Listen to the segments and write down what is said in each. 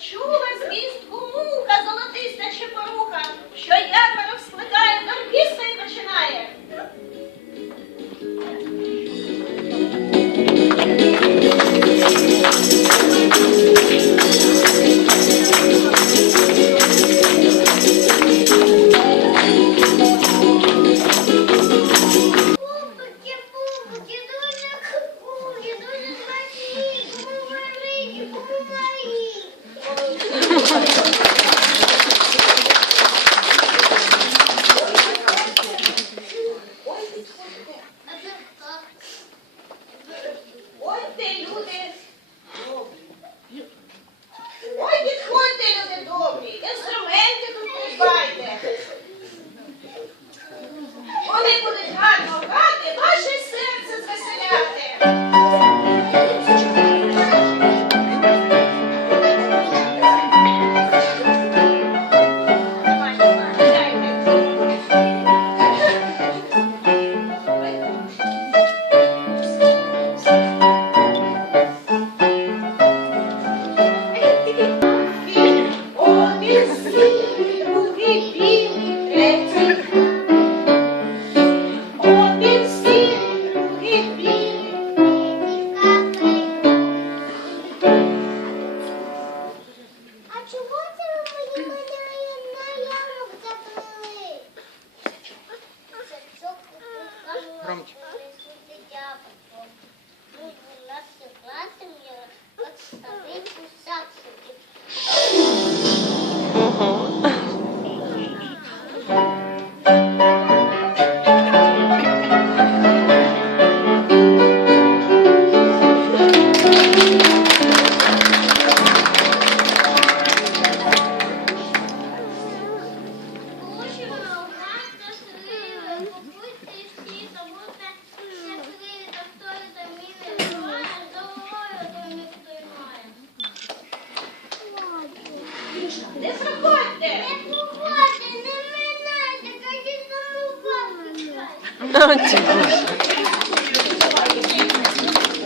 Чула звістку Вони будуть гарно. громче. Не проходьте! Не проходьте, не минайте, тоді самого. Ну,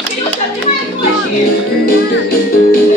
Кирюша, ти маєш гроші.